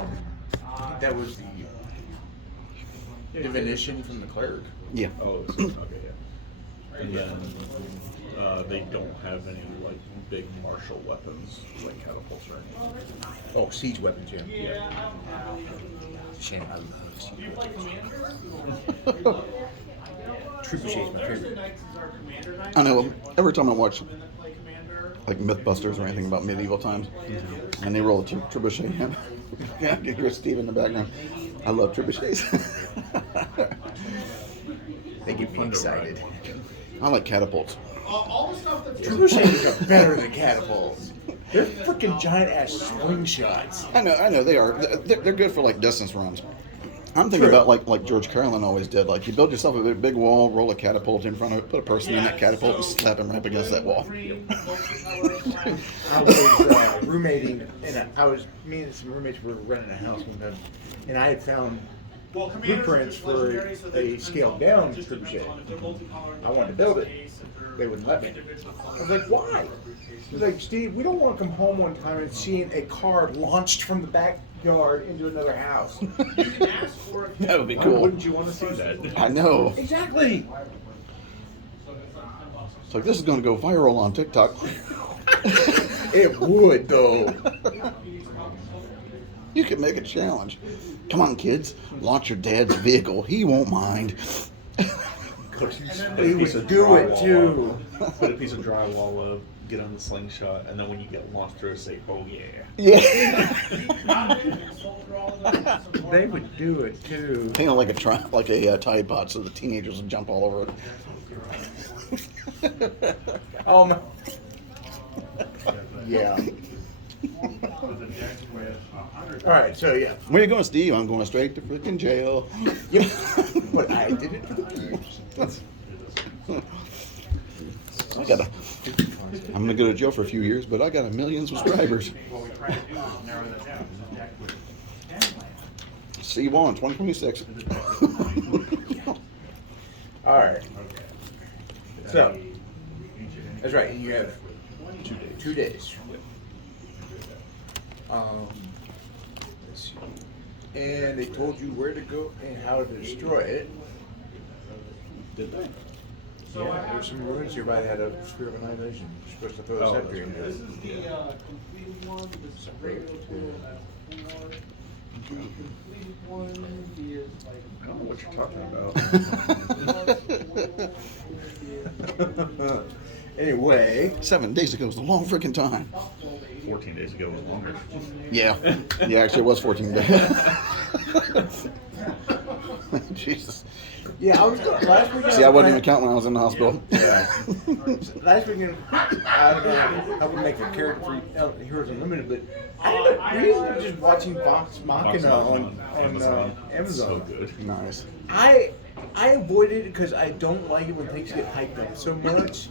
think that was the divination from the cleric. Yeah. Oh, okay, yeah. And then they don't have any like big martial weapons like catapults or anything. Oh, siege weapons, yeah. Yeah. Shame, I love siege weapons. Trebuchet's my favorite. I know. Every time I watch like MythBusters or anything about medieval times, and they roll a trebuchet in, yeah, I can hear Steve in the background. I love trebuchets. They get me excited. I like catapults. Trebuchets are better than catapults. They're freaking giant ass slingshots. I know they are. They're good for like distance runs. I'm thinking True. about like George Carlin always did. Like you build yourself a big wall, roll a catapult in front of it, put a person in that catapult, and slap him right up against that wall. I was roommating, and me and some roommates were renting a house one time, and I had found blueprints for a scaled down trebuchet. I wanted to build it. They wouldn't let me. I was like, why? He's like, Steve, we don't want to come home one time and seeing a car launched from the backyard into another house. That would be Why cool. wouldn't you want to see that? I know. Exactly. It's like this is going to go viral on TikTok. It would, though. You could make a challenge. Come on, kids, launch your dad's vehicle. He won't mind. He would do it, too. Put a piece of drywall up, get on the slingshot, and then when you get launched through, say, "Oh yeah." Yeah. They would do it, too. Kind of like a Tide Pod, so the teenagers would jump all over it. Yeah. All right, so yeah. Where you going, Steve? I'm going straight to freaking jail. Yep. But I did it for the views. I'm gonna go to jail for a few years, but I got 1 million subscribers. See you all in 2026. All right. So, that's right. And you have 2 days. Let's see. And they told you where to go and how to destroy it. Did they? Yeah, there's some ruins here by that Spear of Annihilation. You're supposed to throw a scepter into it. I don't know what you're talking about. Anyway. 7 days ago was a long freaking time. 14 days ago was longer. Yeah. Yeah, actually it was 14 days. Jesus. Yeah, I was going last weekend. See, I wasn't even counting when I was in the hospital. Last weekend, I was helping make a character for Heroes Unlimited, but I ended up really just watching Vox Machina on Amazon. So good. Nice. I avoided it because I don't like it when things get hyped up so much.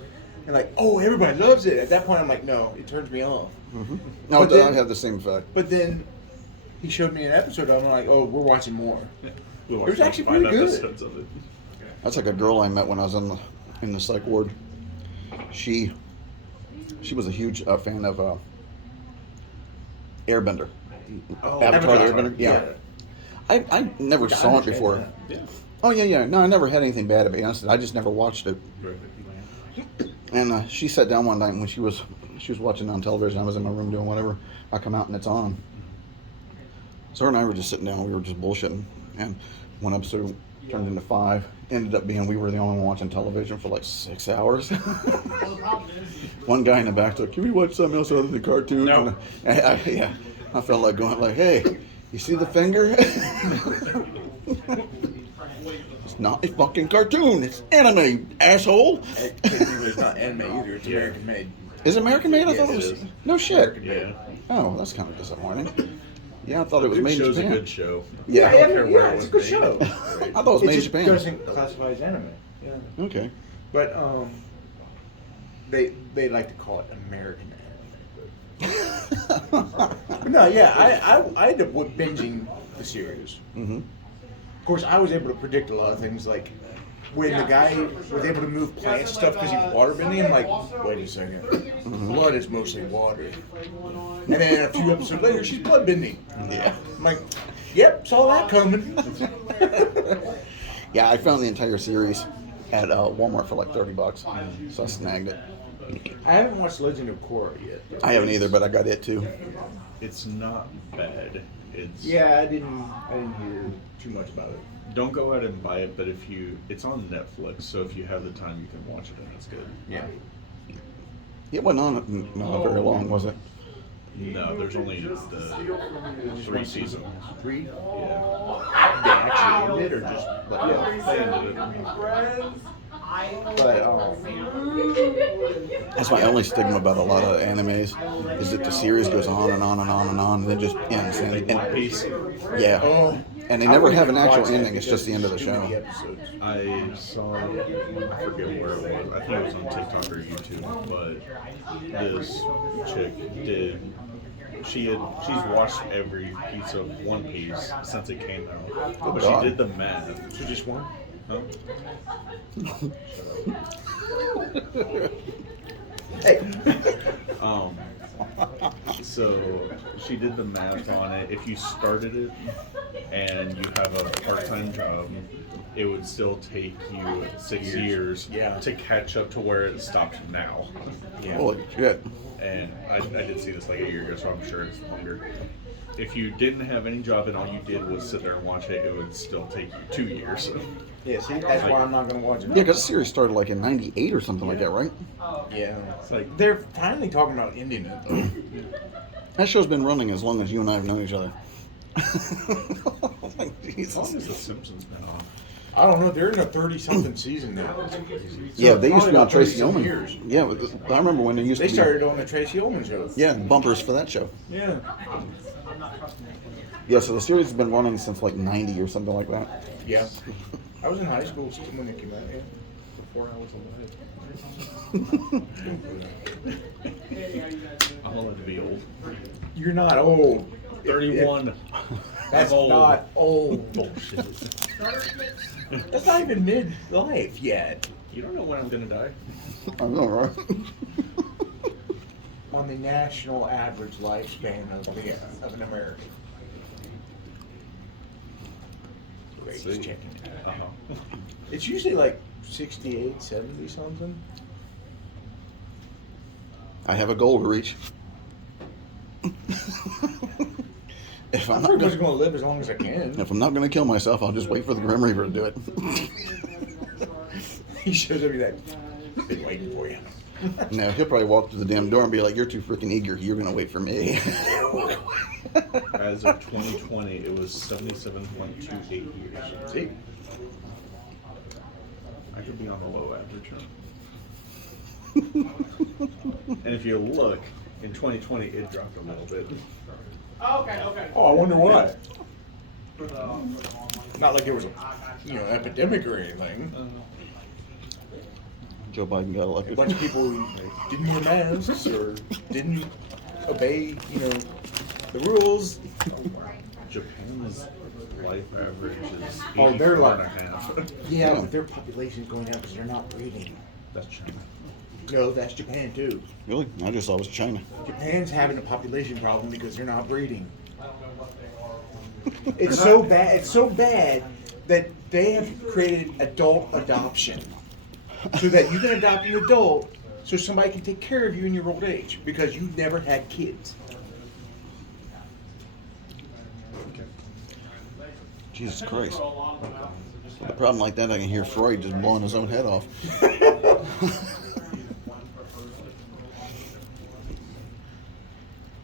And like, oh, everybody loves it. At that point, I'm like, no, it turns me off. No, But it doesn't then- have the same effect. But then he showed me an episode. I'm like, oh, we're watching more. We It was watched actually 5 pretty good. episodes of it. That's like a girl I met when I was in the psych ward. She was a huge fan of Airbender. Oh, Avatar, the Airbender. Yeah. I never saw it before. Yeah. Oh yeah. No, I never had anything bad to be honest. I just never watched it. And she sat down one night when she was watching on television. I was in my room doing whatever. I come out and it's on. So her and I were just sitting down. We were just bullshitting. And one episode turned into 5. Ended up being we were the only one watching television for like 6 hours. One guy in the back said, "Can we watch something else other than cartoons?" No. And I felt like going like, "Hey, you see the finger? It's not a fucking cartoon. It's anime, asshole." It's not anime either. It's American made. Is it American made? I Yes, thought it it was. is. No shit. Yeah. Oh, that's kind of disappointing. Yeah, I thought it was Good made in show's a Japan. good show. Yeah. I don't care where it it's a was good made. show. I thought it was It made in just Japan. doesn't classify as anime. Yeah. Okay. But they like to call it American anime. But no, yeah, I ended up binging the series. Mm-hmm. Of course, I was able to predict a lot of things like when the guy was able to move plant stuff because he was water bending, I'm like, wait a second, blood is mostly water. And then a few episodes later, she's blood bending. Yeah. I'm like, yep, saw that coming. Yeah, I found the entire series at Walmart for like $30, so I snagged it. I haven't watched Legend of Korra yet. I haven't either, but I got it too. It's not bad. It's Yeah, I didn't hear too much about it. Don't go out and buy it, but it's on Netflix, so if you have the time, you can watch it, and it's good. Yeah. It wasn't on not very long, was it? No, there's only the 3 seasons. 3? Yeah. They actually ended or just Yeah, they ended it. But That's my only stigma about a lot of animes, is that the series goes on and on and on and on, and then just ends. Like One Piece. Yeah. oh, And they I never wouldn't have an even actual watch that ending, it's just the end of the because too show. many episodes. I saw, I forget where it was. I think it was on TikTok or YouTube, but this chick she's watched every piece of One Piece since it came out. But God. she did the math. So just one? Huh? Hey. So she did the math on it. If you started it and you have a part-time job, it would still take you 6 years Yeah. to catch up to where it stopped now. Yeah. Holy shit. And I did see this like a year ago, so I'm sure it's longer. If you didn't have any job and all you did was sit there and watch it, it would still take you 2 years. Yeah, see, that's why I'm not going to watch it. Yeah, because the series started like in '98 or something like that, right? Yeah. It's like, They're finally talking about ending it, though. That show's been running as long as you and I have known each other. Like, how Jesus. long has The Simpsons been on? I don't know. They're in a 30-something season now. Yeah, So they used to be probably on about Tracy 30-something Ullman. years. Yeah, I remember when they used They to be. started on the Tracy Ullman show. Yeah, bumpers for that show. Yeah. Yeah, so the series has been running since like '90 or something like that. Yeah. I was in high school when it came out, yeah. Before I was alive. I'm allowed to be old. You're not old. 31. That's I'm old. not old. Bullshit. That's not even mid-life yet. You don't know when I'm gonna die. I know, right? On the national average lifespan of an American. Ray's See. checking it. Uh-huh. It's usually like 68, 70 something. I have a goal to reach. If I'm I'm not pretty much gonna, going to live as long as I can. if I'm not gonna kill myself, I'll just wait for the Grim Reaper to do it. He shows up, he's like, been waiting for you. No, he'll probably walk through the damn door and be like, "You're too freaking eager. You're gonna wait for me." As of 2020, it was 77.28 years. See? I could be on the low average. And if you look, in 2020, it dropped a little bit. Oh, I wonder why. Not like there was a, epidemic or anything. Joe Biden got A elected. bunch of people didn't wear masks or didn't obey, the rules. Japan's life average is Oh, they're 84 like- and a half. Yeah, but their population's going down because they're not breeding. That's China. No, that's Japan too. Really? I just thought it was China. Japan's having a population problem because they're not breeding. It's so bad. It's so bad that they have created adult adoption, so that you can adopt an adult, so somebody can take care of you in your old age because you never had kids. Jesus Christ. With a problem like that, I can hear Freud just blowing his own head off.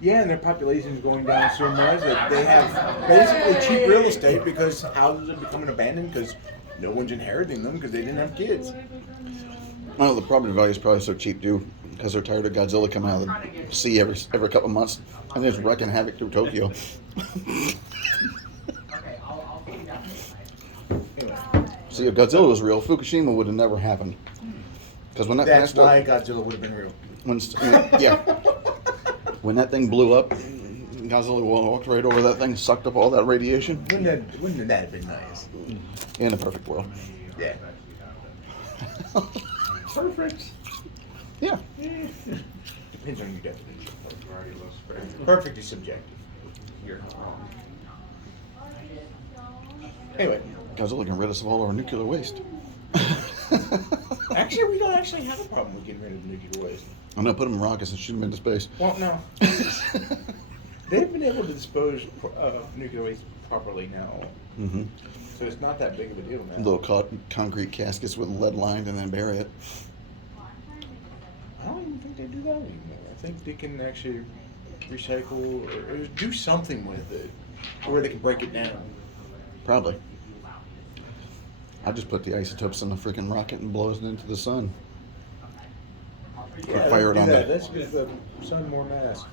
Yeah, and their population is going down so much that they have basically cheap real estate because houses are becoming abandoned because no one's inheriting them because they didn't have kids. Well, the property value is probably so cheap too, because they're tired of Godzilla coming out of the sea every couple of months and just wrecking havoc through Tokyo. Anyway, See, if Godzilla was real, Fukushima would have never happened. Because when that that's passed why up, Godzilla would have been real. when that thing blew up, Godzilla walked right over that thing, sucked up all that radiation. Wouldn't that have been nice? In a perfect world. Yeah. Perfect. Yeah. Depends on your definition. Perfect is subjective. You're wrong. Anyway, Guys are looking rid us of all our nuclear waste. actually, we don't actually have a problem with getting rid of nuclear waste. I'm gonna put them in rockets and shoot them into space. Well, no. They've been able to dispose of nuclear waste properly now, Mm-hmm. so it's not that big of a deal now. Little concrete caskets with lead lined and then bury it. I don't even think they do that anymore. I think they can actually recycle or do something with it, or they can break it down. Probably. I just put the isotopes in the freaking rocket and blows it into the sun. Yeah, fire it do on that. the- Let's give the sun more mass.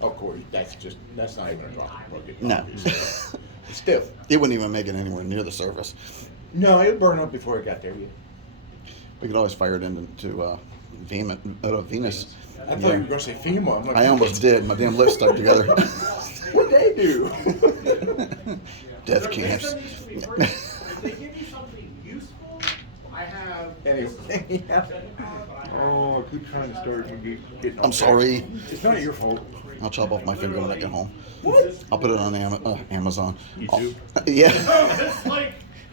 Of course, that's not even a rocket. No. Still, It wouldn't even make it anywhere near the surface. no, it would burn up before it got there. Yeah. We could always fire it into Venus. I thought you were going to say FEMA. I'm like, I almost did. My damn lips stuck together. What'd they do? Death camps. If they give you something useful, I have. Anyway, yeah. Oh, I keep trying to start and getting. I'm sorry. It's not your fault. I'll chop off my finger when I get home. What? I'll put it on Amazon. YouTube? Yeah. It's like,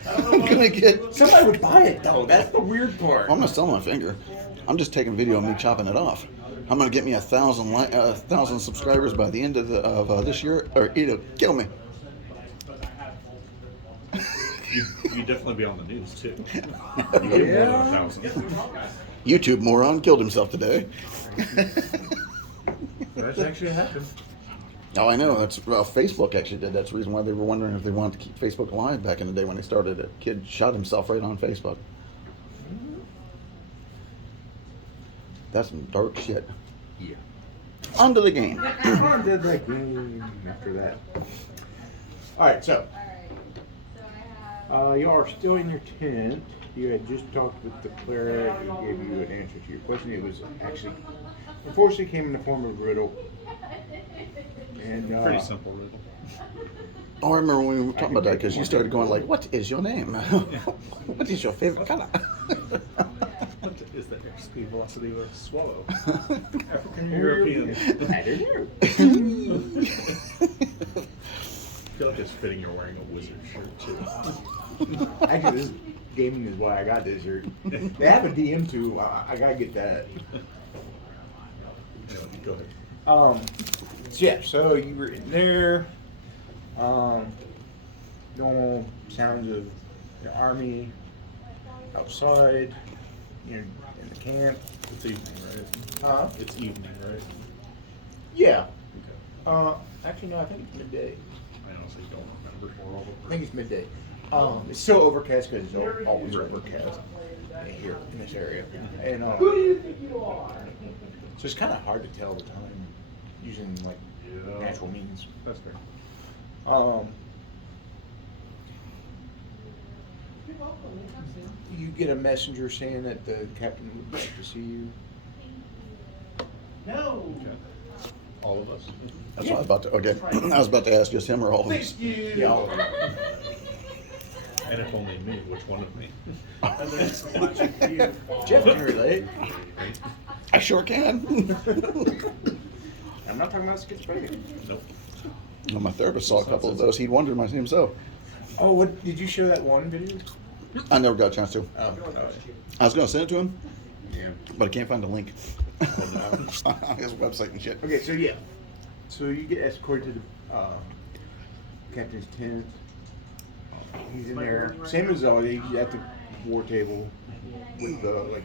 I don't know I'm what- gonna get. Somebody would buy it though. That's the weird part. I'm not selling my finger. I'm just taking video of me chopping it off. I'm gonna get me 1,000 subscribers by the end of this year, or it'll kill me. You'd definitely be on the news too. You get more Yeah. than 1,000. YouTube moron killed himself today. That's actually happened. Oh, I know. That's Facebook actually did. That's the reason why they were wondering if they wanted to keep Facebook alive back in the day when they started. A kid shot himself right on Facebook. That's some dark shit. Yeah. On to the game. I did that game after that. All right, so you are still in your tent. You had just talked with the cleric. He gave you an answer to your question. It was actually, unfortunately, came in the form of a riddle. And Pretty simple riddle. Oh, I remember when we were talking about that because you started going like, "What is your name? What is your favorite color?" What is the airspeed velocity of a swallow? African European. European. I don't know. I feel like it's fitting you're wearing a wizard shirt too. Actually, this gaming is why I got this shirt. They have a DM too. I gotta get that. Anyway, go ahead. So yeah, so you were in there. Normal sounds of the army outside. You're in the camp. It's evening, right? Huh? It's evening, right? Yeah. Okay. Actually, no. I think it's midday. I honestly don't remember. I think it's midday. It's still overcast because it's always overcast here in this area, and so it's kind of hard to tell the time using like natural means. That's fair. You get a messenger saying that the captain would like to see you. No. Okay. All of us. That's what I was about to. Okay, I was about to ask just him or all of us. Thank you. Yeah. all of you. And if only me, which one of me? And then it's watching you. Jeff can relate. I sure can. I'm not talking about schizophrenia. Nope. Well, my therapist saw a couple of those. He'd wondered my himself. Oh, what did you show that one video? I never got a chance to. Oh, I was gonna send it to him, yeah. but I can't find the link on his website and shit. Okay, so yeah, so you get escorted to the captain's tent. He's in there, same as always. He's at the war table with the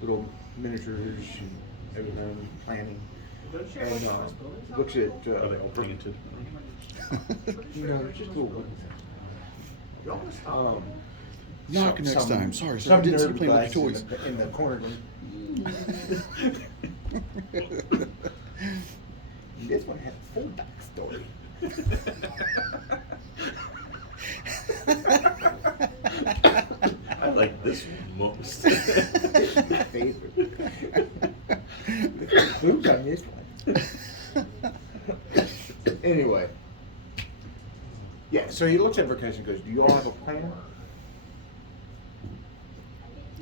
little miniatures and everything, planning. And looks at Are they all painted? you know, just little ones. Knock next some- time. Sorry, sir. some I didn't see you nerd playing with your glasses toys. in the corner. This one had a full backstory. I like this one most. My favorite. The clues on this one. Anyway. Yeah, so he looks at Verkais and goes, "Do you all have a plan?"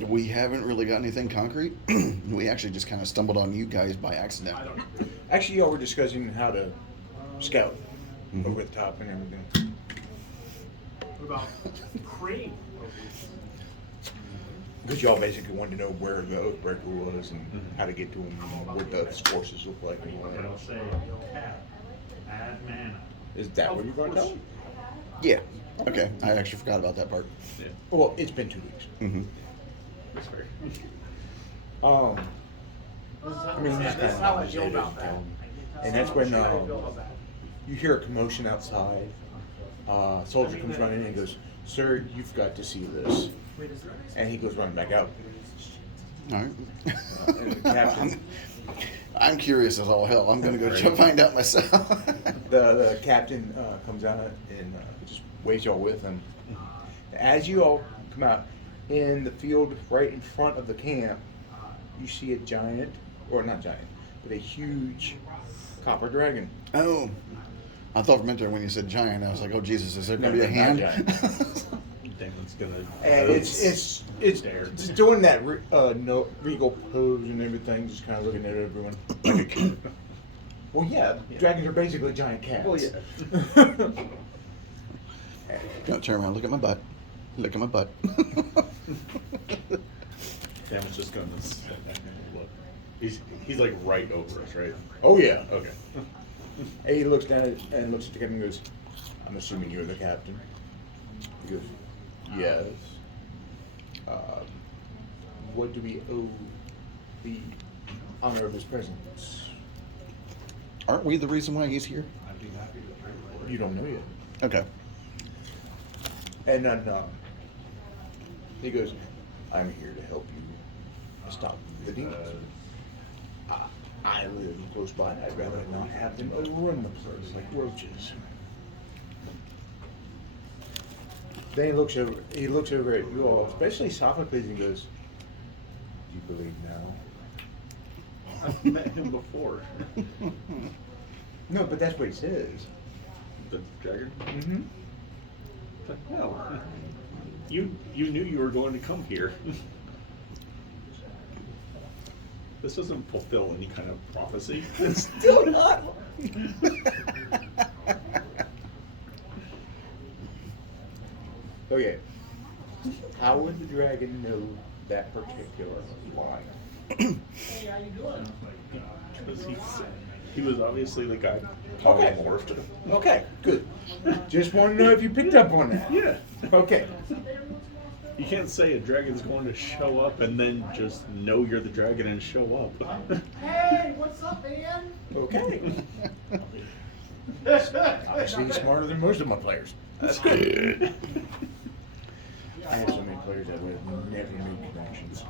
We haven't really got anything concrete. We actually just kind of stumbled on you guys by accident. Actually, y'all were discussing how to scout Mhm. over the top and everything. What about cream? Because y'all basically wanted to know where the Oathbreaker was and how to get to him, and what the courses look like and all that. It'll say, add mana. Is that what you're going to tell him? Yeah. Okay. I actually forgot about that part. Yeah, Well, it's been 2 weeks. Mm-hmm. that's fair. I mean, This is how I feel about that. and that's when you hear a commotion outside. Soldier comes running in and goes, "Sir, you've got to see this." And he goes running back out. All right. And the captain, I'm curious as all hell. I'm gonna go try to find out myself. the captain comes out and just waves y'all with him. As you all come out in the field right in front of the camp, you see a giant, or not giant, but a huge copper dragon. Oh, I thought for a minute when you said giant, I was like, oh Jesus, is there gonna No, be a not hand? giant. Damon's gonna. And it's Stare. doing that no, regal pose and everything, just kind of looking at everyone. Like a cat. Well, yeah, dragons are basically giant cats. Well, yeah. Gonna turn around, look at my butt. Look at my butt. Damon's just gonna step back and look. He's like right over us, right? Oh yeah. Okay. And he looks down and looks at the captain and goes, "I'm assuming you're the captain." He goes, "Yes. What do we owe the honor of his presence?" Aren't we the reason why he's here? You don't know yet. Okay. And then he goes, "I'm here to help you stop the demons. I live close by. I'd rather not have them run the place like roaches." Then he looks over at you all, especially Sophocles, and goes, "Do you believe now?" I've met him before. No, but that's what he says. The dragon? Mm-hmm. It's like, well, you knew you were going to come here. This doesn't fulfill any kind of prophecy. Still not. Okay. How would the dragon know that particular line? Because he was obviously the guy polymorphed. Okay, good. Just want to know if you picked up on that. Yeah. Okay. You can't say a dragon's going to show up and then just know you're the dragon and show up. Hey, what's up, man? Okay. Obviously, he's smarter than most of my players. That's good. I have so many players that would never make connections.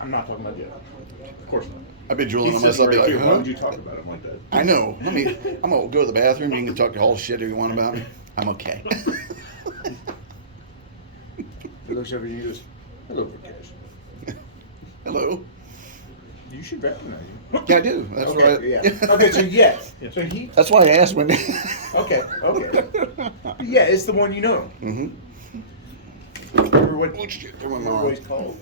I'm not talking about Jeff. Of course not. I've been drooling He's on myself. sitting right Be like, here. Why huh? would you talk about him like that? I know. I'm gonna go to the bathroom. You can talk to all the shit you want about me. I'm okay. He looks over at you and goes, "Hello, Rakesh. Hello. You should recognize you." Yeah, I do. That's okay, why. yeah. Okay, so yes. So he. That's why I asked when. Okay, okay. Yeah, it's the one you know. Mm-hmm. Remember what? Oh, shit, through my Remember mouth. what he's called?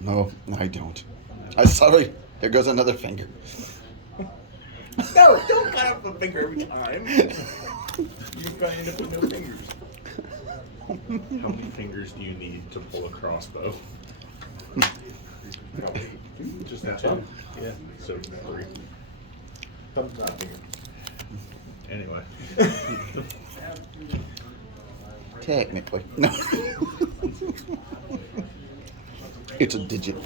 No, I don't. I'm sorry. There goes another finger. No, don't cut off a finger every time. You're gonna end up with no fingers. How many fingers do you need to pull a crossbow? Just That's two. all. Yeah. So 3. Thumb's not a finger. Anyway. Technically. No. It's a digit.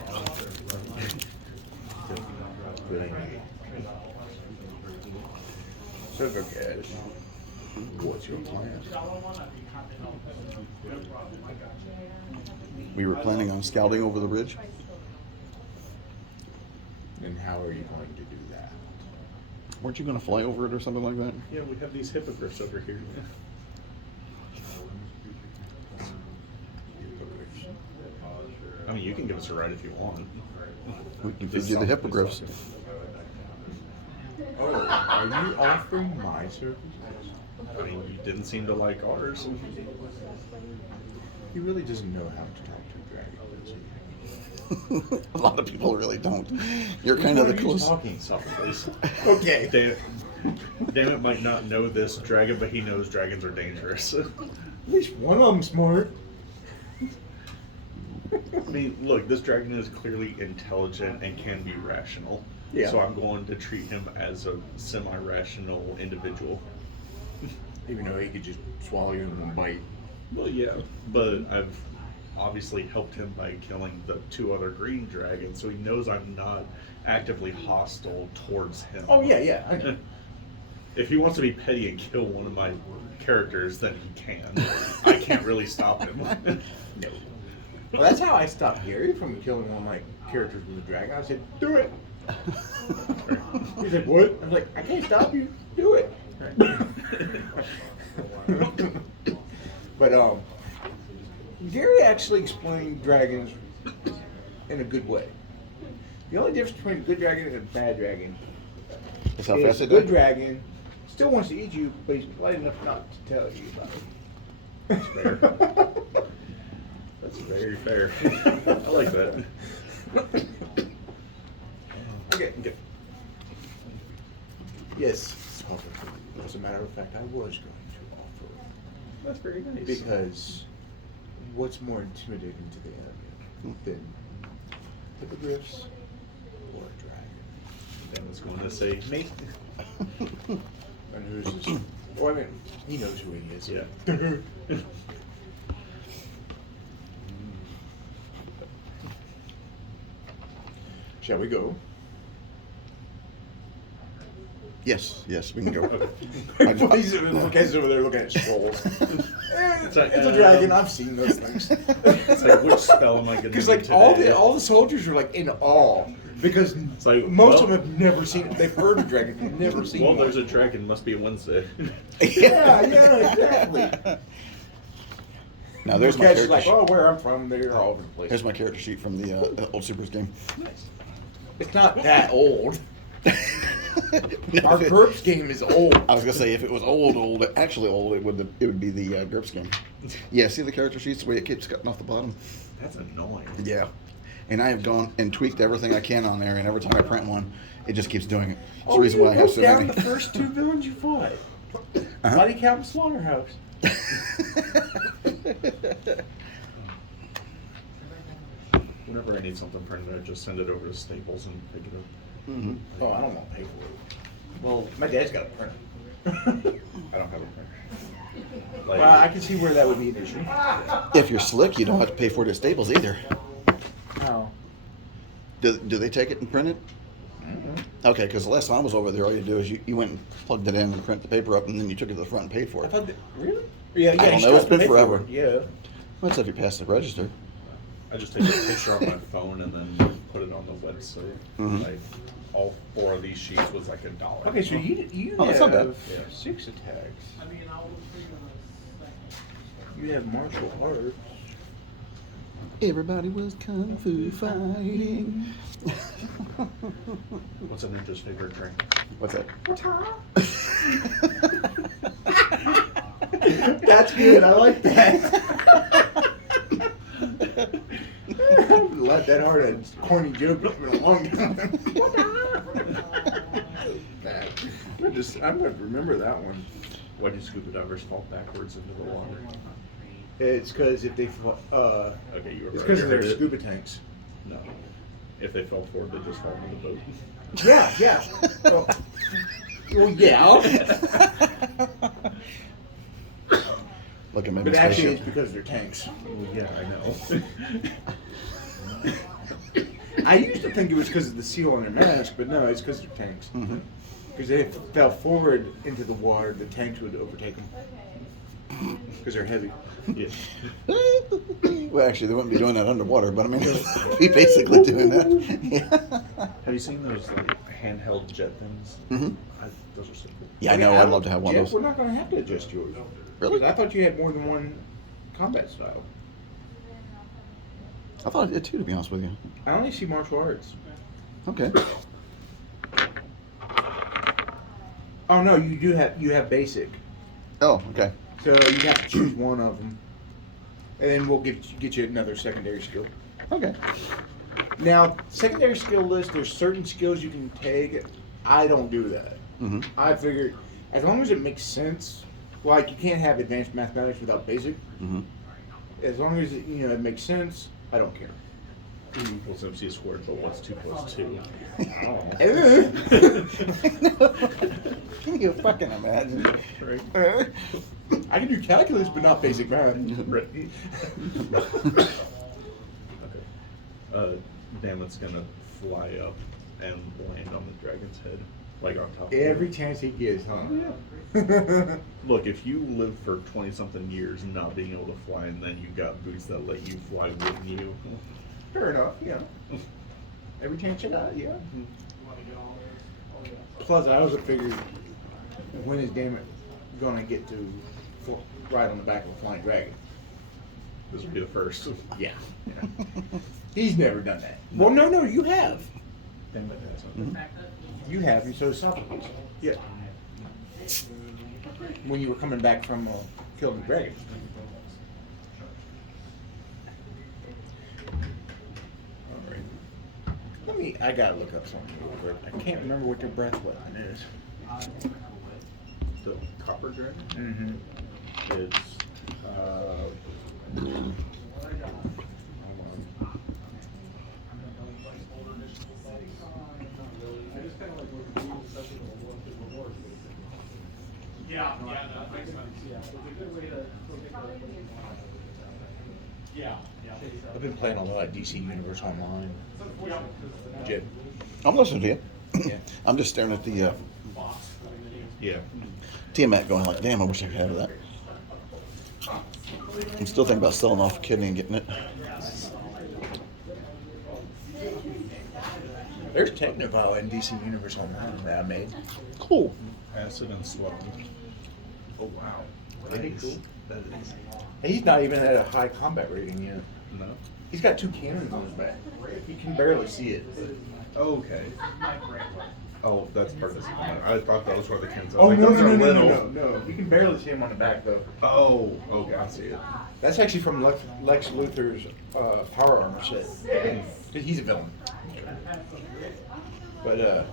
So, Rakesh, what's your plan? We were planning on scouting over the ridge. And how are you going to do that? Weren't you going to fly over it or something like that? Yeah, we have these hippogriffs over here. I mean, you can give us a ride if you want. We can feed you the hippogriffs. Oh, are you offering my services? I mean, you didn't seem to like ours. He really doesn't know how to talk to a dragon, does he? A lot of people really don't. You're kind of the closest. Talking. Sophocles. Okay. Dammit might not know this dragon, but he knows dragons are dangerous. At least one of them smart. I mean, look, this dragon is clearly intelligent and can be rational. Yeah. So I'm going to treat him as a semi-rational individual. Even though he could just swallow you and bite. Well, yeah, but I've obviously helped him by killing the 2 other green dragons, so he knows I'm not actively hostile towards him. Oh yeah, I know. If he wants to be petty and kill one of my characters, then he can. I can't really stop him. No. Well, that's how I stopped Gary from killing one of my characters with a dragon. I said, do it. He said, what? I was like, I can't stop you. Do it. But Gary actually explained dragons in a good way. The only difference between a good dragon and a bad dragon That's how is fast a it good did. dragon still wants to eat you, but he's polite enough not to tell you about it. That's very fair. I like that. Okay. Yes. As a matter of fact, I was going to offer it. That's very nice. Because what's more intimidating to the enemy than hippogriffs or a dragon? Dan was going to say, Nate. And who's this? Well, I mean, he knows who he is. Yeah. Shall we go? Yes, we can go. He's over there looking at scrolls. It's a dragon. I've seen those things. It's like, which spell am I going to do Because like today? all the soldiers are like in awe because like, most well- of them have never seen it. They've heard of dragons, they've never seen Well, one. there's a dragon. Must be a Wednesday. Yeah, exactly. Now there's Those my guys are character. like, oh, where I'm from, they're all over the place. There's my character sheet from the old Supers game. It's not that old. No, Our GURPS game is old. I was gonna say if it was actually old, it would be the GURPS game. Yeah, see the character sheets, the way it keeps cutting off the bottom. That's annoying. Yeah, and I have gone and tweaked everything I can on there, and every time I print one, it just keeps doing it. That's the reason why I have so down many. the first 2 villains you fought. Uh-huh. Body count slaughterhouse. Whenever I need something printed, I just send it over to Staples and pick it up. Mhm. Oh, I don't want to pay for it. Well, My dad's got a printer. I don't have a printer. Like, Well, I can see where that would be an issue. If you're slick, you don't have to pay for it at Staples either. Oh. Do they take it and print it? Okay, because the last time I was over there, all you do is you went and plugged it in and print the paper up, and then you took it to the front and paid for I it. thought that, really? Yeah, I don't you know, still it's have to been pay for forever. it, Yeah. Well, that's if you pass the register. I just take a picture on my phone and then put it on the website. Mhm. Like, all 4 of these sheets was like $1. Okay, so you Oh, have that's not bad. 6 attacks. You have martial arts. Everybody was kung fu fighting. What's a ninja's favorite drink? What's that? That's good. I like that. I haven't laughed that hard at a corny joke in a long time. I'm gonna remember that one. Why do scuba divers fall backwards into the water? It's because if they, Okay, you were it's right. because of You their heard it. scuba tanks. No. If they fell forward, they just fall in the boat. Yeah. Well, yeah. Look at me, But actually, spaceship. it's because of their tanks. Well, yeah, I know. I used to think it was because of the seal on their mask, but no, it's because of their tanks. Mhm. Because if they fell forward into the water, the tanks would overtake them. Because they're heavy. Yeah. Well, actually, they wouldn't be doing that underwater, but I mean, be basically doing that. Yeah. Have you seen those like handheld jet things? Mhm. Those are so cool. Yeah, I know. I'd love to have one Jeff, of we're those. not going to have to adjust yours. Really? 'Cause I thought you had more than one combat style. I thought I did too, to be honest with you. I only see martial arts. Okay. Oh no, you have basic. Oh, okay. So you have to choose one of them. and then we'll get you another secondary skill. Okay. Now, secondary skill list, there's certain skills you can take. I don't do that. Mm-hmm. I figured as long as it makes sense, like you can't have advanced mathematics without basic. Mm-hmm. As long as it makes sense, I don't care. E equals MC squared, but what's 2 plus 2? Can you fucking imagine? Right. I can do calculus, but not basic math. Right. Okay. Damon's gonna fly up and land on the dragon's head, like on top. Every of it. chance he gets, huh? Look, if you live for 20-something years not being able to fly, and then you got boots that let you fly with you, Fair enough, yeah. Every chance you got, yeah. Plus, I also figured, when is Damon gonna get to ride on the back of a flying dragon? this would be the first. Yeah. He's never done that. Well, no, you have. Damon has something. You have, and so does Sophocles. Yeah. When you were coming back from killing the dragon. Alright. I gotta look up something real quick. I can't remember what their breath weapon is. The copper dragon. Mm-hmm. It's hold on. Yeah, that makes sense. Yeah. I've been playing a lot of DC Universe Online. Jim. I'm listening to you. Yeah. I'm just staring at the Yeah. Tiamat going like, damn, I wish I could have that. I'm still thinking about selling off a kidney and getting it. There's Technovile in DC Universe Online that I made. Cool. Acid and slow. Oh wow. Isn't he cool? That is. He's not even at a high combat rating yet. No. He's got 2 cannons on his back. You can barely see it. Okay. Oh, that's part of this. I thought that was where the cans. Oh, no. You can barely see him on the back, though. Oh, okay, I see it. That's actually from Lex Luthor's Power Armor set. He's a villain. But, yeah.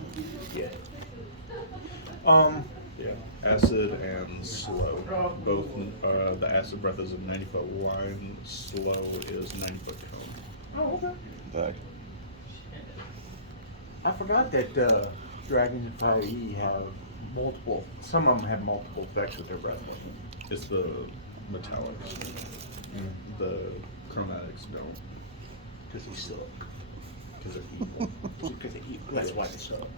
Yeah, acid and slow. Both. The acid breath is a 90-foot line. Slow is 90-foot cone. Oh, okay. Back. I forgot that Dragons and 5e have multiple. Some of them have multiple effects with their breath weapon. It's the metallics. The chromatics don't, Because they suck. because they're evil. Because they eat. That's why they suck.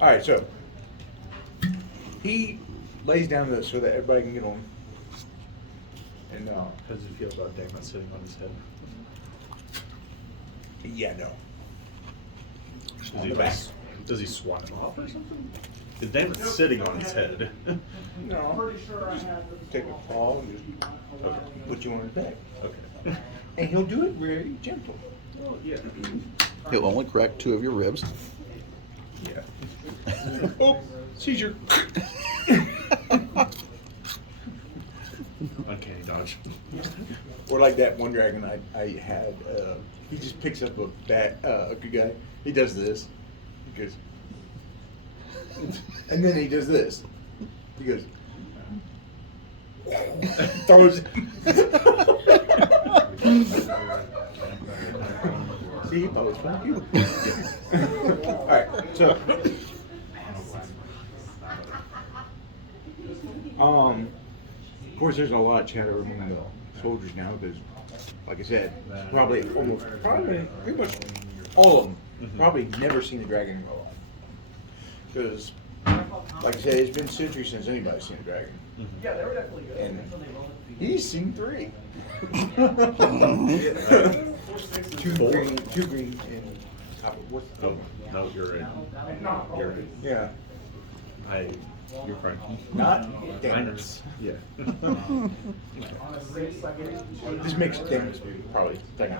All right, so he lays down this so that everybody can get on. And How does it feel about Damon sitting on his head? yeah, no. Does he, like, does he swat him off or something? Is Damon sitting on his head? No. Take a paw and just put you on his back, Okay. and he'll do it very gentle. Well, yeah. He'll only crack 2 of your ribs. Yeah. Oh, seizure. Uncanny dodge. Or like that one dragon I had. He just picks up a good guy. He does this. He goes, and then he does this. He goes, throws it. See, he thought it was funny. All right, so of course, there's a lot of chatter among the soldiers now because, like I said, probably pretty much all of them probably never seen a dragon in real life. Because, like I said, it's been centuries since anybody's seen a dragon. Yeah, they were definitely good. And he's seen 3. 2 green, and top of what's the Oh, no, you're in. You're in. Yeah. You're fine. Not Damon's. Yeah. This makes Damon's probably second.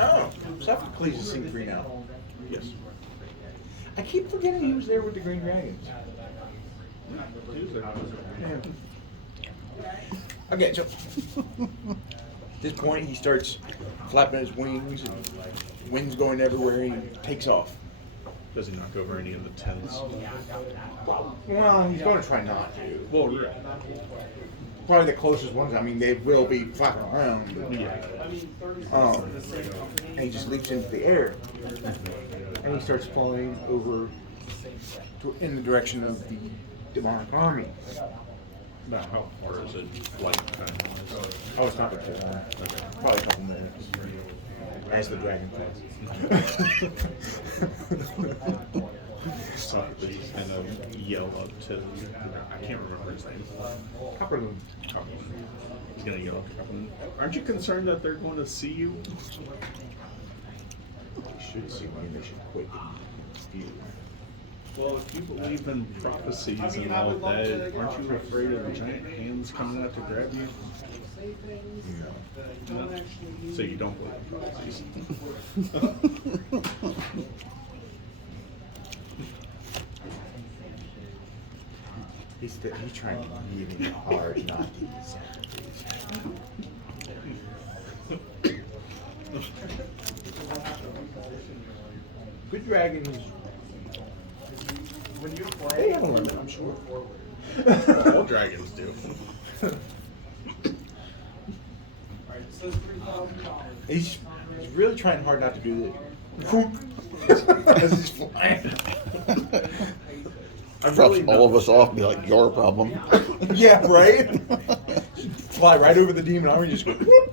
Oh, Sophocles is seen 3 now. Yes. I keep forgetting he was there with the Green Dragons. Okay, so at this point he starts flapping his wings and wind's going everywhere and he takes off. Does he knock over any of the tents? Well, he's going to try not to. Well, right. Probably the closest ones, I mean, they will be flapping around. But, Yeah. and he just leaps into the air. And he starts flying over in the direction of the demonic army. About how far is it, flight time-wise? Oh, it's not that long. Okay. Probably a couple minutes. As the dragon Socrates kind of yell up to, I can't remember his name. Copperloon. He's gonna yell up to Copperloon. Aren't you concerned that they're going to see you? They should see me and they should quit and steal. Well, if you believe in prophecies and all that, aren't you afraid of the giant hands coming out to grab you? No. So you don't believe in prophecies? He's trying really hard not to eat Good dragons. They have a limit, I'm sure. All dragons do. He's really trying hard not to do that. As he's flying. Drops all of us off and be like, your problem. Yeah, right? Fly right over the demon army, just go whoop.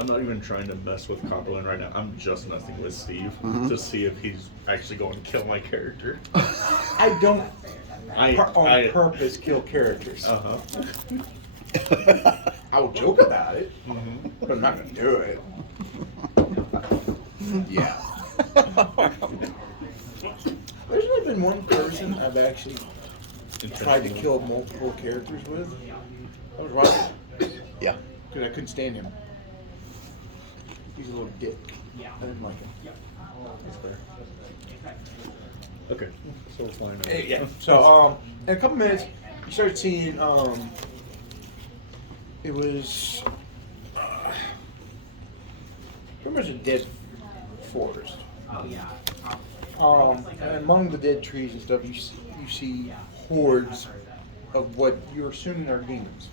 I'm not even trying to mess with Copperland right now. I'm just messing with Steve to see if he's actually going to kill my character. I don't on purpose kill characters. Uh-huh. I will joke about it, but I'm not going to do it. Yeah. There's only been one person I've actually tried to kill multiple characters with. That was Roger. Yeah. Because I couldn't stand him. He's a little dick. I didn't like him. That's fair. Okay, so we're flying over. Yeah. So, in a couple minutes, you start seeing, it was pretty much a dead forest. And among the dead trees and stuff, you see hordes of what you're assuming are demons.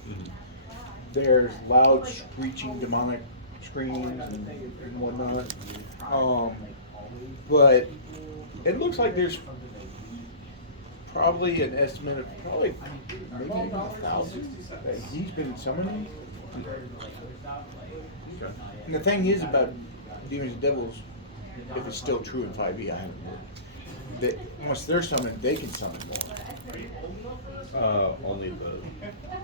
There's loud, screeching, demonic screams and whatnot. But it looks like there's probably an estimate of maybe 1,000 that he's been summoning. And the thing is about demons and devils, if it's still true in 5e, I haven't looked, that once they're summoned, they can summon more. Only the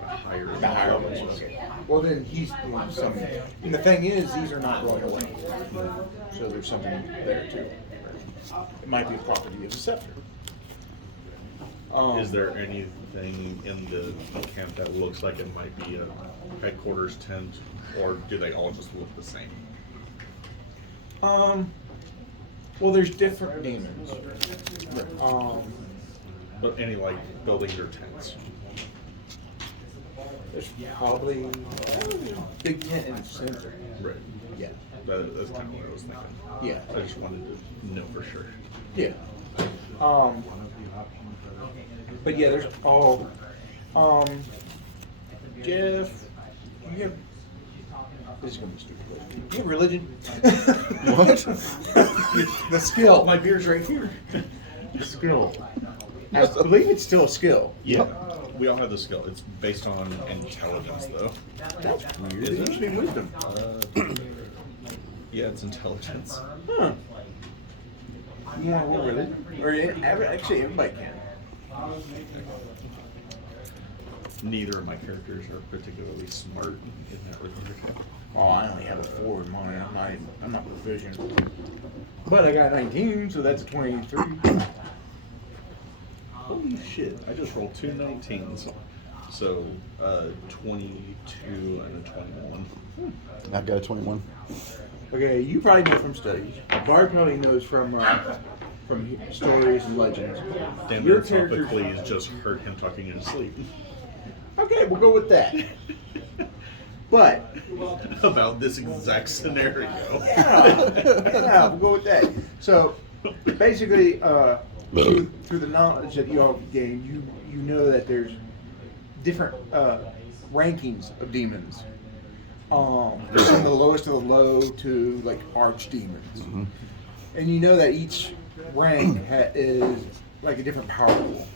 higher The higher ones. Okay. Well, then he's the one summoning. And the thing is, these are not going away. So there's something there too. It might be a property of the scepter. Is there anything in the camp that looks like it might be a headquarters tent, or do they all just look the same? Well, there's different demons. But any like buildings or tents? There's probably a big tent in the center. Right. Yeah. That's kind of what I was thinking. Yeah. I just wanted to know for sure. Yeah. But yeah, there's all. Jeff, you have. This is gonna be stupid. You have religion? What? The skill. My beer's right here. The skill. I believe it's still a skill. Yeah. We all have the skill. It's based on intelligence, though. That's weird. Is It it? used to be wisdom. Yeah, it's intelligence. Huh. You want to roll religion? Or actually, everybody can. Neither of my characters are particularly smart in that regard. Oh, I only have a 4 in mine. I'm not proficient. But I got 19, so that's a 23. Holy shit! I just rolled 2 19s. So, 22 and a 21. I've got a 21. Okay, you probably know from studies. Bart probably knows from from stories and legends. Damn Your it, characters. Please just heard him talking in his sleep. Okay, we'll go with that. But About this exact scenario. yeah, we'll go with that. So basically, through the knowledge that you all gain, you know that there's different rankings of demons. From the lowest of the low to like archdemons, and you know that each rank is like a different power level.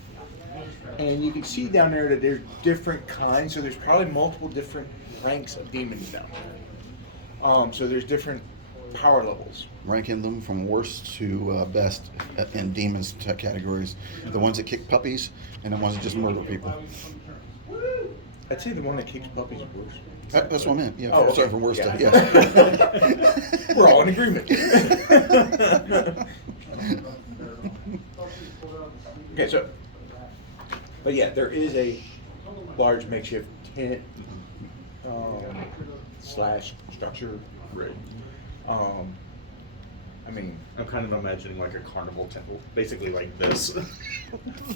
And you can see down there that there's different kinds, so there's probably multiple different ranks of demons down there. So there's different power levels. Ranking them from worst to best in demons categories. The ones that kick puppies and the ones that just murder people. I'd say the one that kicks puppies is worse. That's what I meant. Yeah, Oh, sorry okay. for worst. Yeah. Yeah. We're all in agreement. Okay, so, but yeah, there is a large makeshift tent slash structure. Right. I mean, I'm kind of imagining like a carnival temple, basically like this.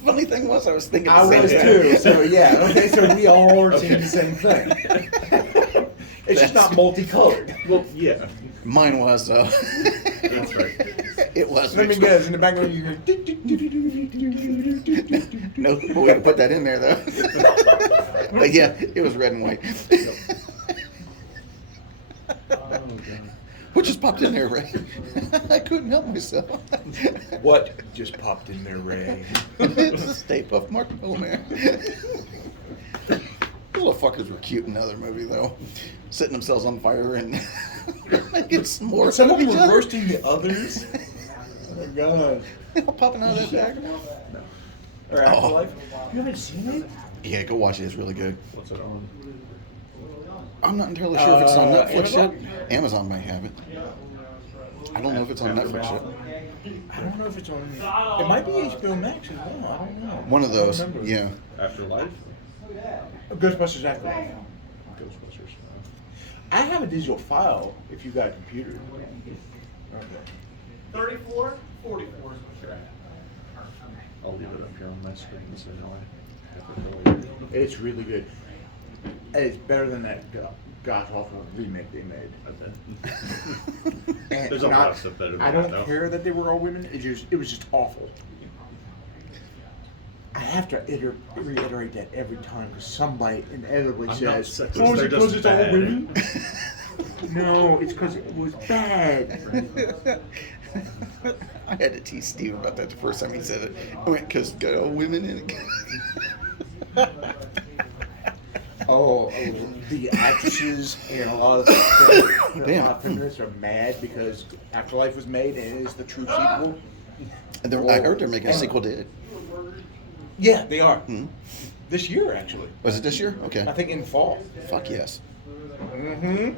Funny thing was, I was thinking I the same was thing. too. So yeah, okay, so we all are seeing the same thing. It's just not multicolored. Well, yeah, Mine was though. that's right. It was. Let me guess. In the background, you hear. No way to put that in there though. But yeah, it was red and white. What just popped in there, Ray? I couldn't help myself. What just popped in there, Ray? It's a Stay Puft Marshmallow Man. Those little fuckers were cute in another movie though, setting themselves on fire and getting s'mores. Some out of of them each were other. roasting the others. Oh my god. Popping out of that bag. Or Afterlife. You haven't seen it? Yeah, go watch it. It's really good. What's it on? I'm not entirely sure if it's on Netflix Amazon? yet. Amazon might have it. I don't know if it's on Netflix yet. I don't know if it's on. It might be HBO Max as well. I don't know. One of those, I don't remember. yeah. Afterlife? Ghostbusters Afterlife. Ghostbusters. I have a digital file if you got a computer. Okay. 34, 44 is what you're at. I'll leave it up here on my screen so now I have it go later. It's really good. It's better than that god awful remake they made. I bet. And There's a not- lot of stuff better than I that, don't though. care that they were all women. It was just awful. I have to reiterate that every time because somebody inevitably I'm not says, sexist, "Oh, is they're it because just it's all bad." women?" No, it's because it was bad. I had to tease Steve about that the first time he said it. I went, because got all women in it. Oh, the actresses and a lot of Damn. feminists are mad because Afterlife was made and it is the true sequel. And I heard they're making a sequel to it. Yeah, they are. Hmm. This year, actually. Was it this year? Okay. I think in fall. Fuck yes. Mm-hmm.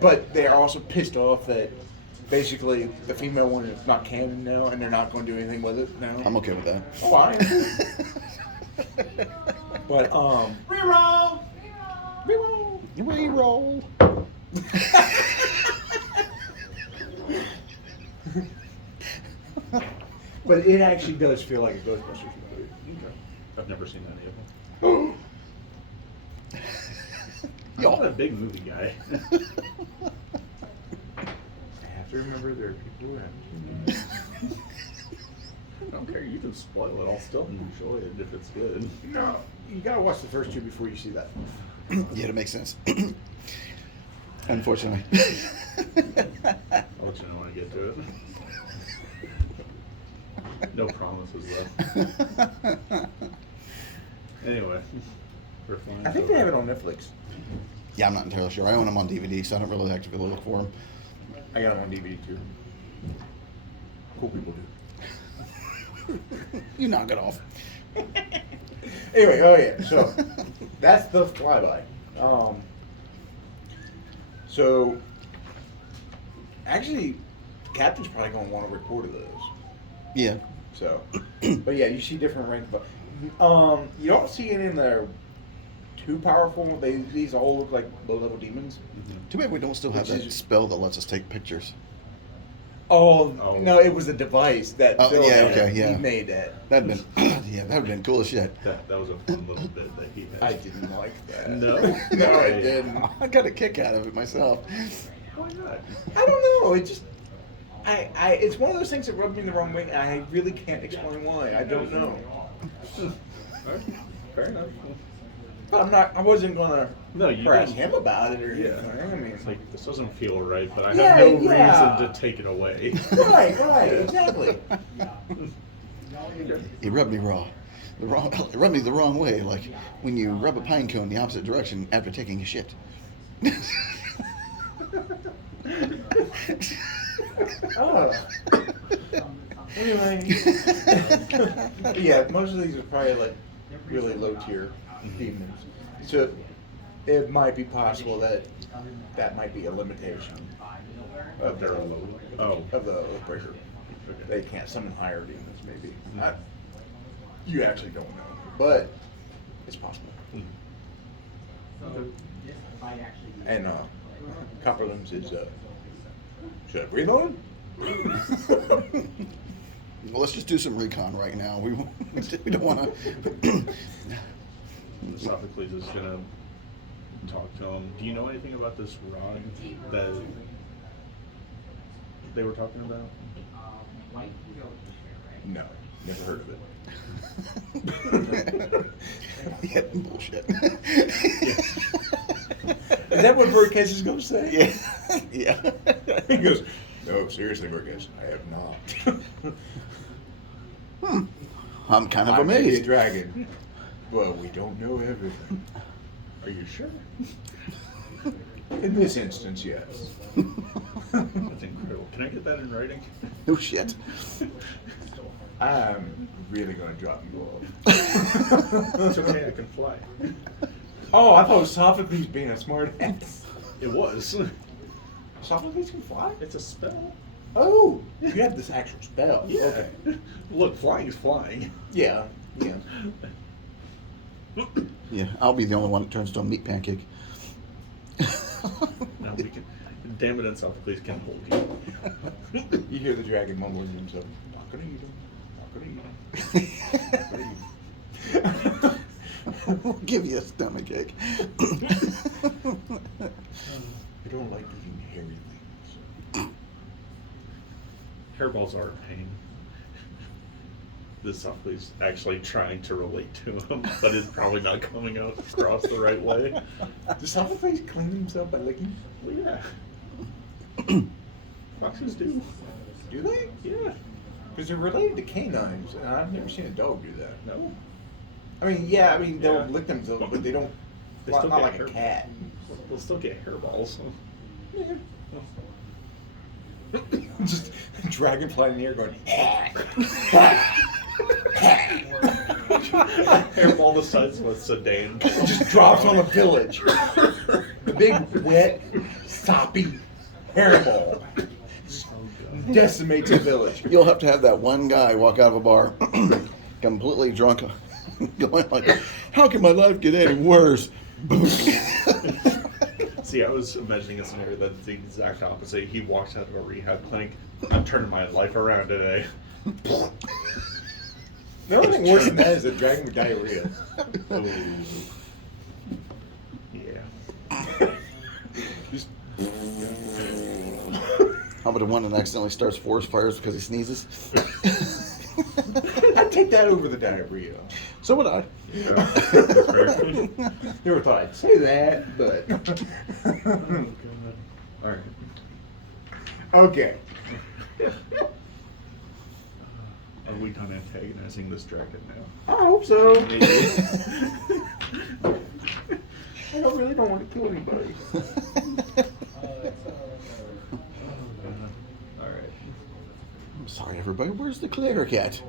But they are also pissed off that basically the female one is not canon now, and they're not going to do anything with it now. I'm okay with that. Oh, I am. But Reroll! Reroll. but it actually does feel like a Ghostbusters movie. I've never seen any of them. I'm not a big movie guy. I have to remember there are people who haven't seen it. I don't care. You can spoil it. I'll still enjoy it if it's good. No, you gotta watch the first two before you see that. Yeah, that makes sense. Unfortunately. I'll let you know when I get to it. No promises though. Anyway, we're flying. I think they have it on Netflix. Yeah, I'm not entirely sure. I own them on DVD, so I don't really actively look for them. I got them on DVD too. Cool people do. You knock it off. Anyway, oh yeah, so that's the flyby. So actually, Captain's probably gonna want a report of those. Yeah. So, but yeah, you see different rank. You don't see any in there too powerful. These all look like low-level demons. Too bad we don't still have Which that is- spell that lets us take pictures. Oh, Oh. no, it was a device that Oh, Phil yeah, had. okay, yeah. He made it. That'd been, yeah, that'd been cool as shit. That was a fun little bit that he had. I didn't like that. No? No, I didn't. I got a kick out of it myself. Why not? I don't know. It just, it's one of those things that rubbed me the wrong way, and I really can't explain why. I don't know. Alright, fair enough. But I wasn't gonna No, you press don't. him about it or Yeah. anything. I mean, It's like, this doesn't feel right, but I Yeah, have no yeah. reason to take it away. right, exactly. He rubbed me raw. It rubbed me the wrong way, like when you rub a pine cone the opposite direction after taking a shit. Oh. Anyway. Yeah, most of these are probably like really low tier demons. So it might be possible that might be a limitation Of their own. Oh. of the Oathbreaker. They can't summon higher demons, maybe. You actually don't know, but it's possible. And Copperlimbs is should I breathe on him? Well, let's just do some recon right now. We don't want to. Sophocles is gonna talk to him. Do you know anything about this rod that they were talking about? No, never heard of it. Yeah, bullshit. Is that what Burkess is going to say? Yeah. Yeah. He goes, no, seriously, Burkess, I have not. I'm kind of I may be a amazed. dragon, but we don't know everything. Are you sure? In this instance, yes. That's incredible. Can I get that in writing? Oh shit. I'm really going to drop you off. It's okay, I can fly. Oh, I thought Sophocles being a smart ass. It was. Sophocles can fly? It's a spell. Oh, you have this actual spell. Yeah. Okay. Look, flying is flying. Yeah, yeah. Yeah, I'll be the only one that turns into a meat pancake. No, we can. Damn it, and Sophocles can hold you. You hear the dragon mumbling to himself, not going to eat him, not going to eat him. We'll give you a stomach ache. I don't like eating hairy things. Hairballs are a pain. This Sophocles actually trying to relate to him, but is probably not coming out across the right way. Does Sophocles clean himself by licking? Well, yeah. Foxes do. Do they? Yeah. Because they're related to canines, and I've never seen a dog do that. No. I mean, yeah, I mean, they'll Yeah. lick themselves, but they don't, They not still not get like a hair- cat. They'll still get hairballs. Yeah. Just dragonfly in the air going, Hairball the size of a sedan. just drops on a village. The big, wet, soppy hairball just decimates a village. You'll have to have that one guy walk out of a bar, completely drunk, going like, "How can my life get any worse?" See, I was imagining a scenario that's the exact opposite. He walks out of a rehab clinic. I'm turning my life around today. The only thing worse than that is a dragon with diarrhea. Ooh. Yeah. Just How about the one that accidentally starts forest fires because he sneezes? I'd take that over the diarrhea. So would I. Yeah, that's fair. Never thought I'd say that, but. All right. Okay. Are we done antagonizing this dragon now? I hope so. I really don't want to kill anybody. All right. I'm sorry, everybody. Where's the cleric at?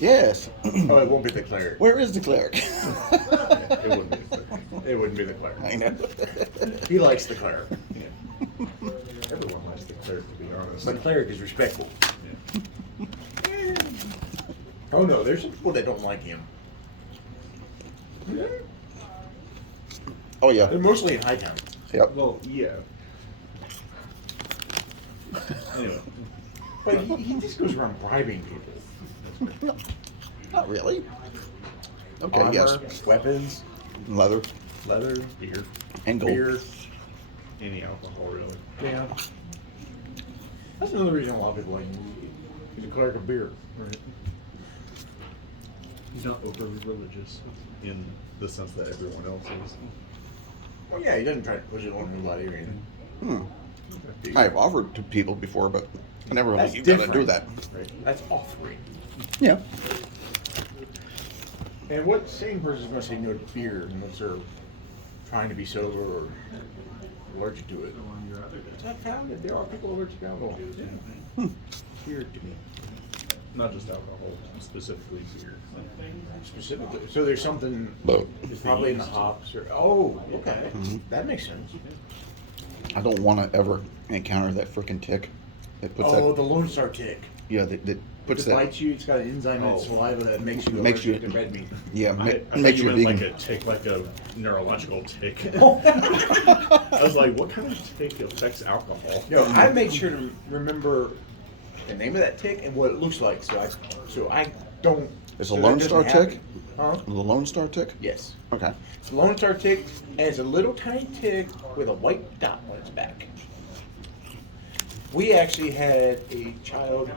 Yes. Oh, it won't be the cleric. Where is the cleric? It wouldn't be. It wouldn't be the cleric. I know. He likes the cleric. Yeah. Everyone likes the cleric, to be honest. But cleric is respectful. Yeah. Oh no, there's some people that don't like him. Oh yeah. They're mostly in Hightown. Yep. Well, yeah. Anyway. But he just goes around bribing people. Not really. Okay, Armor, yes. weapons, Leather leather, Beer, and gold. beer. any alcohol really. Yeah. That's another reason a lot of people like him. He's a cleric of beer. Right. He's not overly religious in the sense that everyone else is. Well, yeah, he doesn't try to push it on anybody or anything. I've offered to people before, but I never That's really you gotta do different. that. Right. That's offering. Yeah. And what sane person is going to say no to beer unless they're trying to be sober or allergic to it? I found that there are people allergic to alcohol. Weird to me. Not just alcohol, specifically beer. Specifically. So there's something But it's probably in the hops or okay. That makes sense. I don't want to ever encounter that freaking tick that puts Oh, that. the Lone Star tick. Yeah, that puts It that. bites you, it's got an enzyme in its saliva that makes you Makes allergic you- to red meat. Yeah, I makes thought you you meant vegan. like a tick, like a neurological tick. I was like, what kind of tick affects alcohol? No, I made sure to remember the name of that tick and what it looks like, so I don't. It's so a that Lone doesn't Star happen. tick? Huh? The Lone Star tick? Yes. Okay. It's a Lone Star tick, and it's a little tiny tick with a white dot on its back. We actually had a child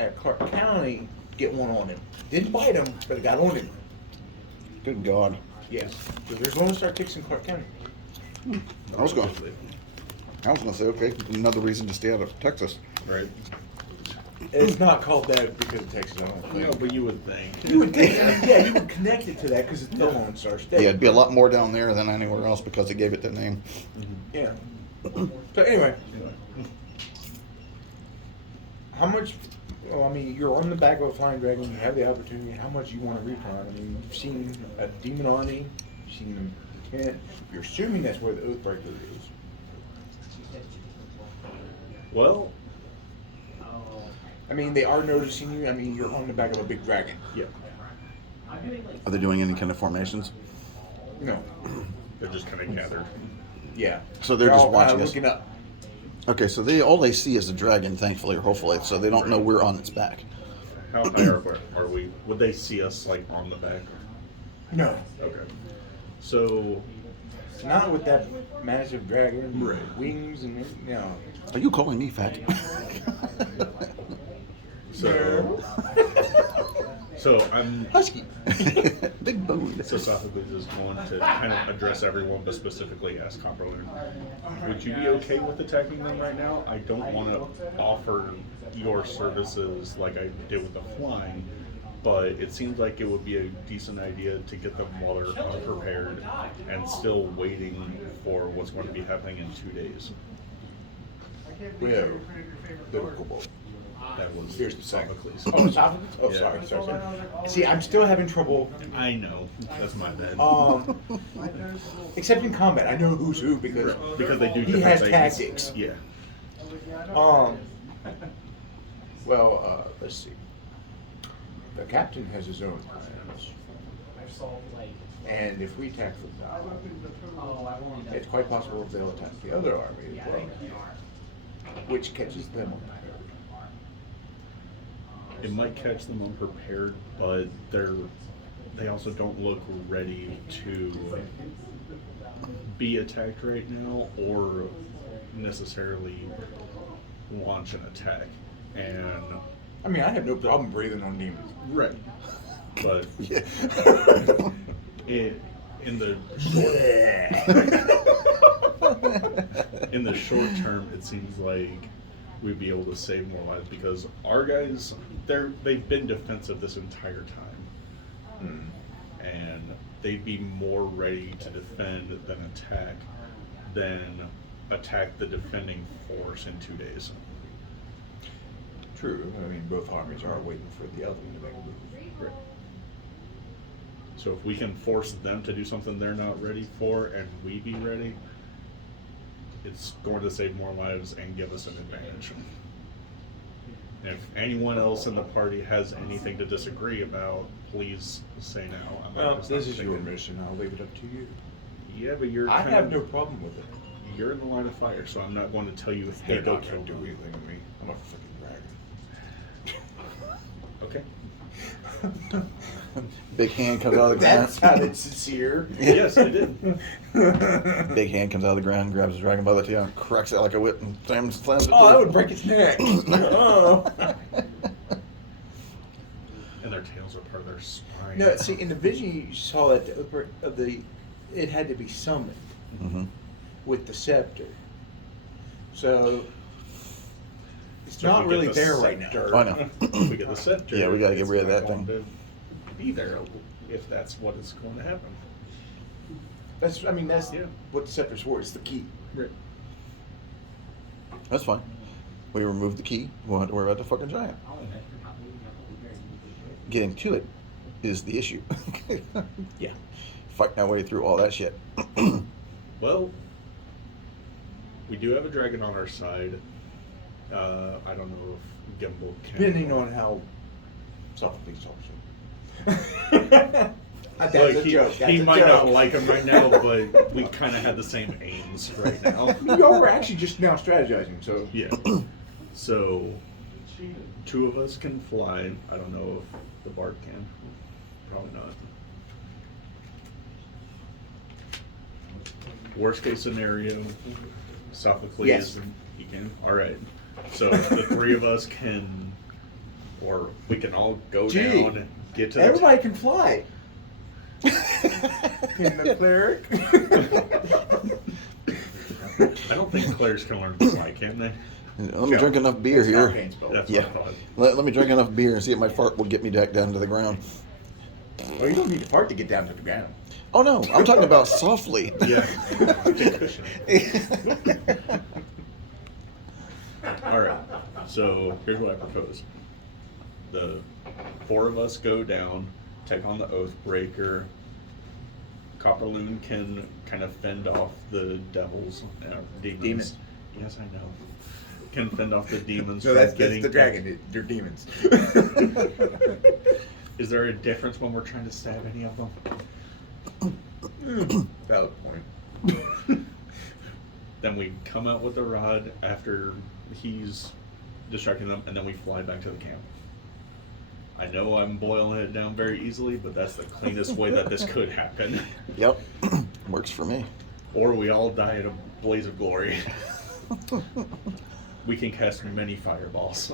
at Clark County get one on him. Didn't bite him, but it got on him. Good God. Yes. So there's Lone Star ticks in Clark County. I was gonna say, okay, another reason to stay out of Texas. Right. It's not called that because of Texas, I don't think. No, but you would think. You would think, yeah, you would connect it to that because it's the Lone Star State. Yeah, it'd be a lot more down there than anywhere else because they gave it that name. Yeah. So anyway, how much? Well, I mean, you're on the back of a flying dragon. You have the opportunity. How much you want to recon? I mean, you've seen a demon army. You've seen the tent. You're assuming that's where the Oathbreaker is. Well, I mean, they are noticing you. I mean, you're on the back of a big dragon. yeah. Are they doing any kind of formations? No. They're just kind of gathered. Yeah. So they're just all kinda watching us. looking up. Okay, so all they see is a dragon, thankfully or hopefully, so they don't know we're on its back. How high are we? Would they see us like on the back? No. Okay. So, Not with that massive dragon. Right. Wings and no. Are you calling me fat? so I'm Husky. Big bone. so Sophocles is going to kind of address everyone, but specifically ask Copperland. Would you be okay with attacking them right now? I don't want to offer your services like I did with the flying, but it seems like it would be a decent idea to get them while they're unprepared and still waiting for what's going to be happening in 2 days. Where? Biblical book. That was Here's the second. Sophocles. Oh, Sophocles? Oh, Yeah. sorry. See, I'm still having trouble I know. That's my bad. except in combat. I know who's who because Because they do he different has things. tactics. Yeah. Let's see. The captain has his own plans. And if we attack them, it's quite possible if they'll attack the other army as well, which catches them unprepared. It might catch them unprepared, but they also don't look ready to be attacked right now or necessarily launch an attack. And I mean, I have no problem breathing on demons. right, but Yeah. in the short term, it seems like we'd be able to save more lives because our guys, they've been defensive this entire time, and they'd be more ready to defend than attack the defending force in 2 days. True. I mean, both armies are waiting for the other one to make a move. Right. So if we can force them to do something they're not ready for, and we be ready, it's going to save more lives and give us an advantage. If anyone else in the party has anything to disagree about, please say now. Well, this is your mission. I'll leave it up to you. Yeah, but you're I kind have of, no problem with it. you're in the line of fire, so I'm not going to tell you, hey, They're go not kill going to do them. anything to me. I'm a freaking dragon. Okay. Big hand comes out of the That ground. sounded sincere. Yes, I did. Big hand comes out of the ground, grabs the dragon by the tail, and cracks it like a whip, and slams it. Oh, that would break its neck. Oh. And their tails are part of their spine. No, see, in the vision you saw at the upper of the, it had to be summoned Mm-hmm. with the scepter. So it's So if not we get really the there right now. scepter- I know. If we get the scepter. Yeah, we gotta get it's rid of not that going thing. to Be there if that's what is going to happen. That's Yeah. what the scepter's for. It's the key. That's fine. We removed the key. We won't have to worry about the fucking giant. Getting to it is the issue. Yeah. Fighting our way through all that shit. Well, we do have a dragon on our side. I don't know if Gimbal can. Depending on how Sophocles talks to him. That's Like, a joke. That's he a might joke. not like him right now, but we kind of had the same aims right now. Y'all were actually just now strategizing, so. Yeah. So, two of us can fly. I don't know if the Bard can. Probably not. Worst case scenario, Sophocles. Yes. He can. All right. So the three of us can, or we can all go Gee, down and get to Everybody can fly. Can the cleric? I don't think clerics can learn to fly, can they? Let me drink enough beer It's here. Arcane spell. That's Yeah. what I thought. Let me drink enough beer and see if my fart will get me back down to the ground. Well, you don't need to fart to get down to the ground. Oh no, I'm talking about softly. Yeah. Take cushion. All right. So here's what I propose: the four of us go down, take on the Oathbreaker. Copperloon can kind of fend off the devils, demons. Demons. Yes, I know. Can fend off the demons. No, from that's getting the dragon. They're demons. Is there a difference when we're trying to stab any of them? Valid point. Then we come out with the rod after he's distracting them, and then we fly back to the camp. I know I'm boiling it down very easily, but that's the cleanest way that this could happen. Yep, works for me. Or we all die in a blaze of glory. We can cast many fireballs.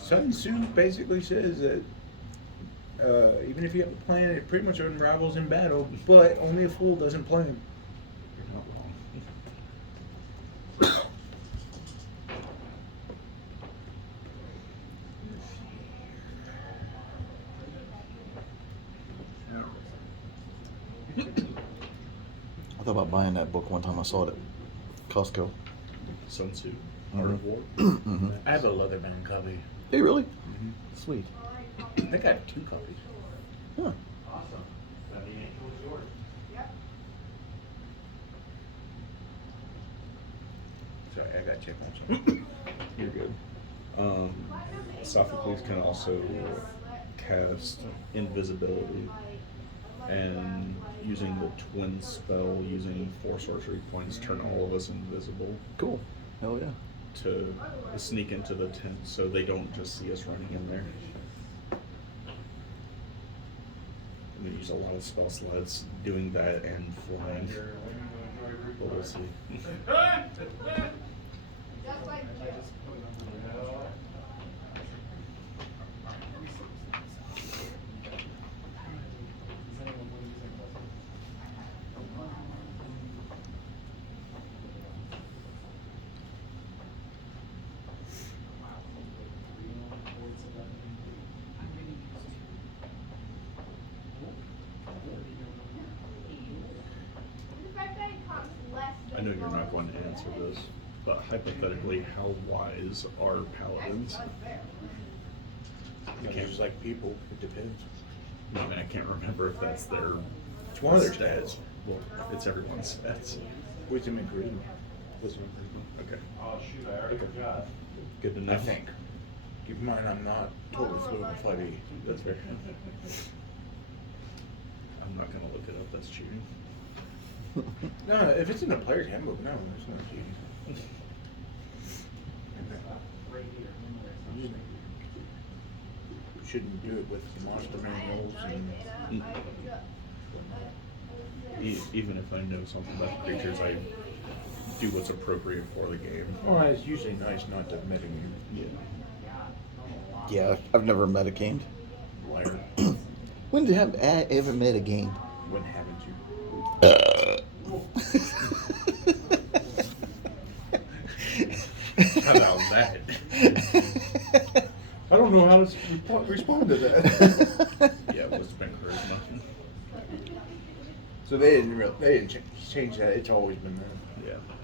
Sun Tzu basically says that even if you have a plan, it pretty much unravels in battle, but only a fool doesn't plan. You're not wrong. I thought about buying that book one time. I saw it at Costco. Sun Tzu, Art of War. Mm-hmm. I have a leather-bound copy. Hey, really? Sweet. I think I have 2 copies. Huh. Awesome. That the angel is yours. Sorry, I gotta check on something. You're good. Sophocles can also cast invisibility, and using the twin spell, using 4 sorcery points, turn all of us invisible Cool. Hell yeah. to sneak into the tent so they don't just see us running in there. We use a lot of spell slots doing that and flying. But we'll see. I know you're not going to answer this, but hypothetically, how wise are paladins? They're just like people. It depends. I mean, I can't remember if that's their. It's one of their stats. Well, it's everyone's stats. Wisdom and charisma. Wisdom and charisma. Okay. Oh, shoot, I already forgot. Good to know. I think. Keep in mind, I'm not totally fluent in 5e. That's fair. I'm not gonna look it up. That's cheating. No, if it's in the player's handbook, no, there's no cheating. shouldn't do it with monster manuals and Even if I know something about the creatures, I do what's appropriate for the game. well, it's usually nice not to metagame. Yeah. Yeah, I've never met a game. Liar. When have I ever met a game? When haven't you? How about that? I don't know how to respond to that. Yeah, what's been charisma? So they didn't change that. It's always been that. Yeah.